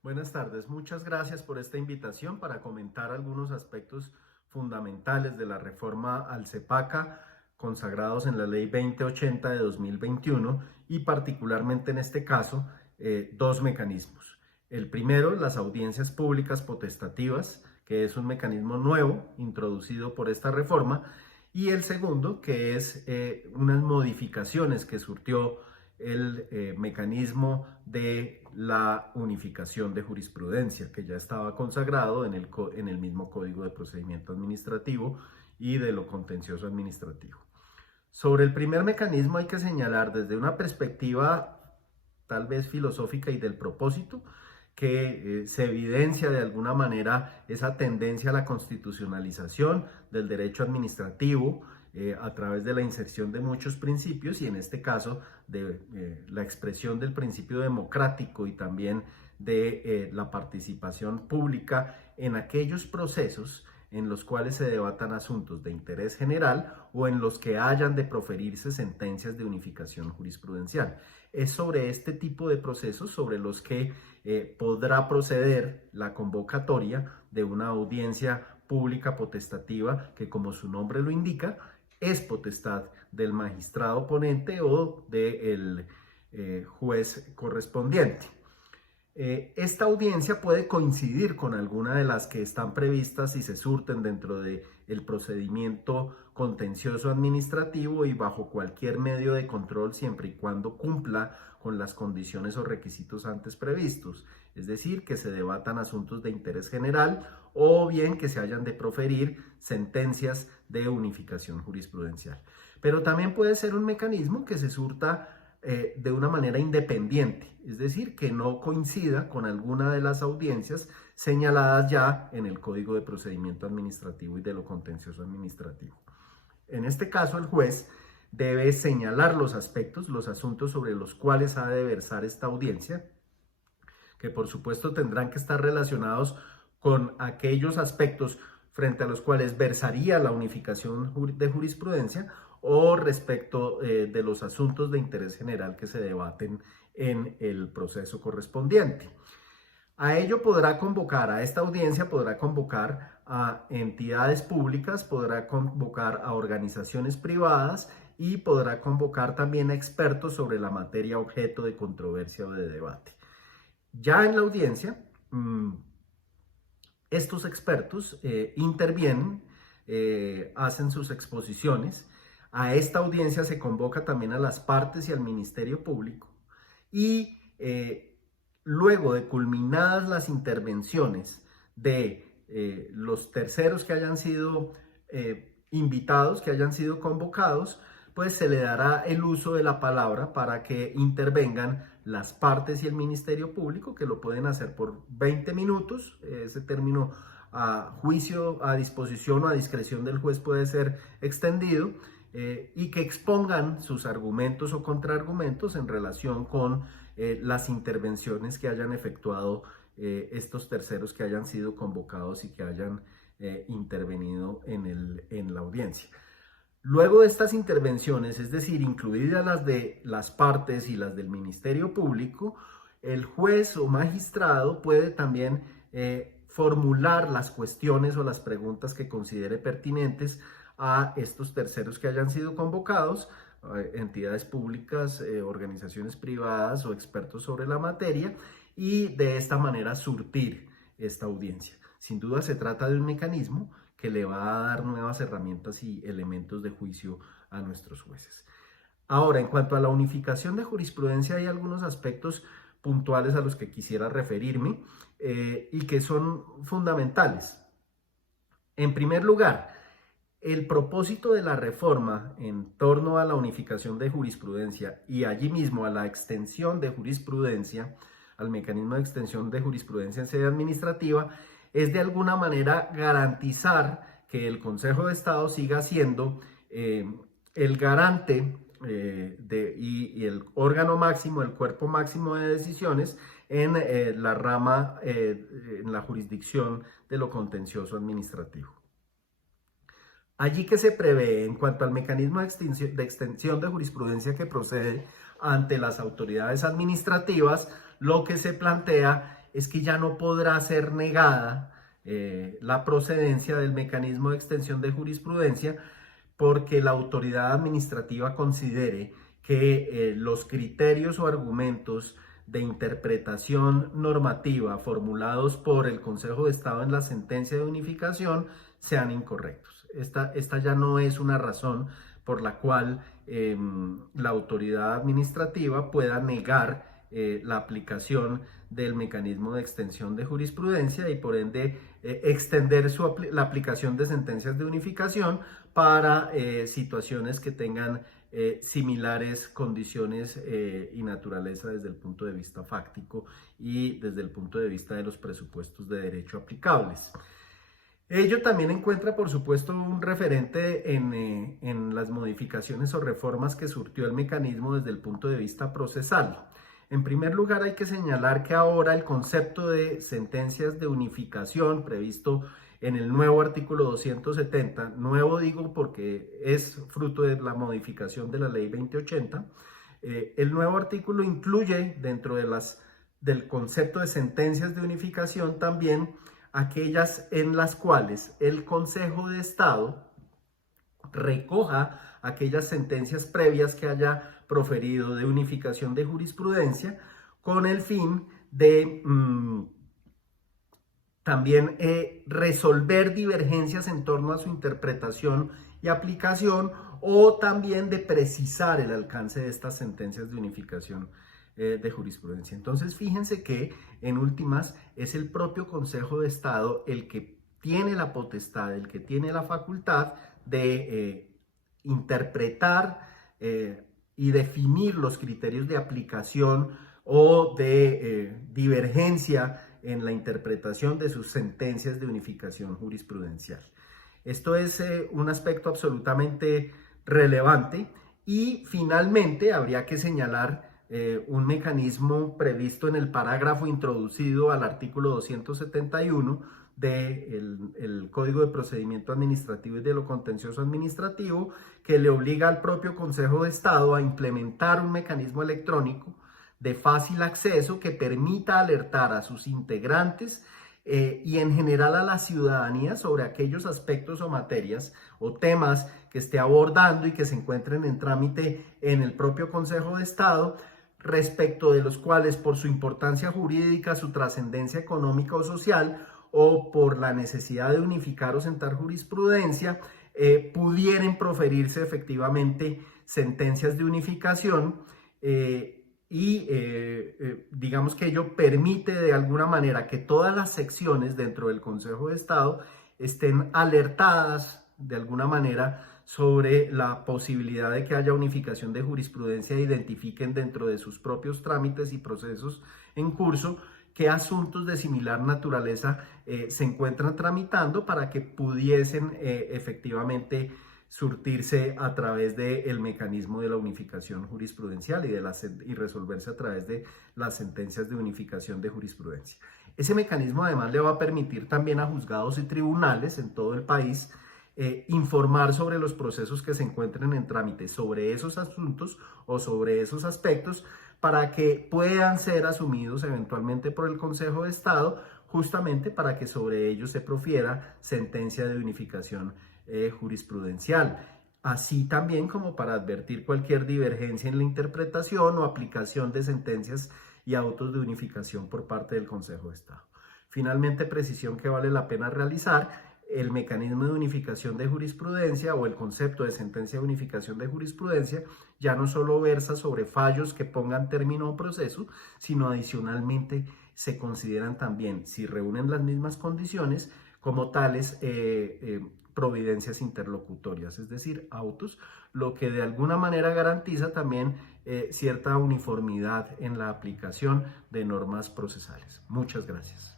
Buenas tardes, muchas gracias por esta invitación para comentar algunos aspectos fundamentales de la reforma al CEPACA consagrados en la Ley 2080 de 2021 y particularmente en este caso dos mecanismos. El primero, las audiencias públicas potestativas, que es un mecanismo nuevo introducido por esta reforma, y el segundo, que es unas modificaciones que surtió el mecanismo de la unificación de jurisprudencia, que ya estaba consagrado en el mismo Código de Procedimiento Administrativo y de lo contencioso administrativo. Sobre el primer mecanismo hay que señalar desde una perspectiva tal vez filosófica y del propósito, que se evidencia de alguna manera esa tendencia a la constitucionalización del derecho administrativo a través de la inserción de muchos principios y en este caso de la expresión del principio democrático y también de la participación pública en aquellos procesos en los cuales se debatan asuntos de interés general o en los que hayan de proferirse sentencias de unificación jurisprudencial. Es sobre este tipo de procesos sobre los que podrá proceder la convocatoria de una audiencia pública potestativa que, como su nombre lo indica, es potestad del magistrado ponente o del juez correspondiente. Esta audiencia puede coincidir con alguna de las que están previstas y se surten dentro del procedimiento contencioso administrativo y bajo cualquier medio de control siempre y cuando cumpla con las condiciones o requisitos antes previstos, es decir, que se debatan asuntos de interés general o bien que se hayan de proferir sentencias de unificación jurisprudencial. Pero también puede ser un mecanismo que se surta de una manera independiente, es decir, que no coincida con alguna de las audiencias señaladas ya en el Código de Procedimiento Administrativo y de lo contencioso administrativo. En este caso, el juez debe señalar los aspectos, los asuntos sobre los cuales ha de versar esta audiencia, que por supuesto tendrán que estar relacionados con aquellos aspectos frente a los cuales versaría la unificación de jurisprudencia o respecto de los asuntos de interés general que se debaten en el proceso correspondiente. A ello podrá convocar, a esta audiencia podrá convocar a entidades públicas, podrá convocar a organizaciones privadas y podrá convocar también a expertos sobre la materia objeto de controversia o de debate. Ya en la audiencia, estos expertos intervienen, hacen sus exposiciones. A esta audiencia se convoca también a las partes y al Ministerio Público y luego de culminadas las intervenciones de los terceros que hayan sido invitados, que hayan sido convocados, pues se le dará el uso de la palabra para que intervengan las partes y el Ministerio Público, que lo pueden hacer por 20 minutos. Ese término a juicio, a disposición o a discreción del juez puede ser extendido y que expongan sus argumentos o contraargumentos en relación con las intervenciones que hayan efectuado estos terceros que hayan sido convocados y que hayan intervenido en la audiencia. Luego de estas intervenciones, es decir, incluidas las de las partes y las del Ministerio Público, el juez o magistrado puede también formular las cuestiones o las preguntas que considere pertinentes a estos terceros que hayan sido convocados, entidades públicas, organizaciones privadas o expertos sobre la materia, y de esta manera surtir esta audiencia. Sin duda se trata de un mecanismo que le va a dar nuevas herramientas y elementos de juicio a nuestros jueces. Ahora, en cuanto a la unificación de jurisprudencia, hay algunos aspectos puntuales a los que quisiera referirme y que son fundamentales. En primer lugar, el propósito de la reforma en torno a la unificación de jurisprudencia y allí mismo a la extensión de jurisprudencia, al mecanismo de extensión de jurisprudencia en sede administrativa, es de alguna manera garantizar que el Consejo de Estado siga siendo el garante y el órgano máximo, el cuerpo máximo de decisiones en la rama, en la jurisdicción de lo contencioso administrativo. Allí que se prevé en cuanto al mecanismo de extensión de jurisprudencia que procede ante las autoridades administrativas, lo que se plantea es que ya no podrá ser negada la procedencia del mecanismo de extensión de jurisprudencia porque la autoridad administrativa considere que los criterios o argumentos de interpretación normativa formulados por el Consejo de Estado en la sentencia de unificación sean incorrectos. Esta ya no es una razón por la cual la autoridad administrativa pueda negar la aplicación del mecanismo de extensión de jurisprudencia y por ende extender la aplicación de sentencias de unificación para situaciones que tengan similares condiciones y naturaleza desde el punto de vista fáctico y desde el punto de vista de los presupuestos de derecho aplicables. Ello también encuentra, por supuesto, un referente en las modificaciones o reformas que surtió el mecanismo desde el punto de vista procesal. En primer lugar, hay que señalar que ahora el concepto de sentencias de unificación previsto en el nuevo artículo 270, nuevo digo porque es fruto de la modificación de la ley 2080, el nuevo artículo incluye dentro del concepto de sentencias de unificación también aquellas en las cuales el Consejo de Estado recoja aquellas sentencias previas que haya proferido de unificación de jurisprudencia con el fin de también resolver divergencias en torno a su interpretación y aplicación o también de precisar el alcance de estas sentencias de unificación de jurisprudencia. Entonces, fíjense que en últimas es el propio Consejo de Estado el que tiene la potestad, el que tiene la facultad de interpretar y definir los criterios de aplicación o de divergencia en la interpretación de sus sentencias de unificación jurisprudencial. Esto es un aspecto absolutamente relevante y finalmente habría que señalar un mecanismo previsto en el parágrafo introducido al artículo 271 del Código de Procedimiento Administrativo y de lo Contencioso Administrativo, que le obliga al propio Consejo de Estado a implementar un mecanismo electrónico de fácil acceso que permita alertar a sus integrantes y en general a la ciudadanía sobre aquellos aspectos o materias o temas que esté abordando y que se encuentren en trámite en el propio Consejo de Estado, respecto de los cuales por su importancia jurídica, su trascendencia económica o social o por la necesidad de unificar o sentar jurisprudencia, pudieran proferirse efectivamente sentencias de unificación digamos que ello permite de alguna manera que todas las secciones dentro del Consejo de Estado estén alertadas de alguna manera sobre la posibilidad de que haya unificación de jurisprudencia e identifiquen dentro de sus propios trámites y procesos en curso qué asuntos de similar naturaleza se encuentran tramitando para que pudiesen efectivamente surtirse a través del mecanismo de la unificación jurisprudencial y resolverse a través de las sentencias de unificación de jurisprudencia. Ese mecanismo además le va a permitir también a juzgados y tribunales en todo el país informar sobre los procesos que se encuentren en trámite sobre esos asuntos o sobre esos aspectos para que puedan ser asumidos eventualmente por el Consejo de Estado, justamente para que sobre ellos se profiera sentencia de unificación jurisprudencial, así también como para advertir cualquier divergencia en la interpretación o aplicación de sentencias y autos de unificación por parte del Consejo de Estado. Finalmente, precisión que vale la pena realizar: el mecanismo de unificación de jurisprudencia o el concepto de sentencia de unificación de jurisprudencia ya no solo versa sobre fallos que pongan término a un proceso, sino adicionalmente se consideran también, si reúnen las mismas condiciones, como tales providencias interlocutorias, es decir, autos, lo que de alguna manera garantiza también cierta uniformidad en la aplicación de normas procesales. Muchas gracias.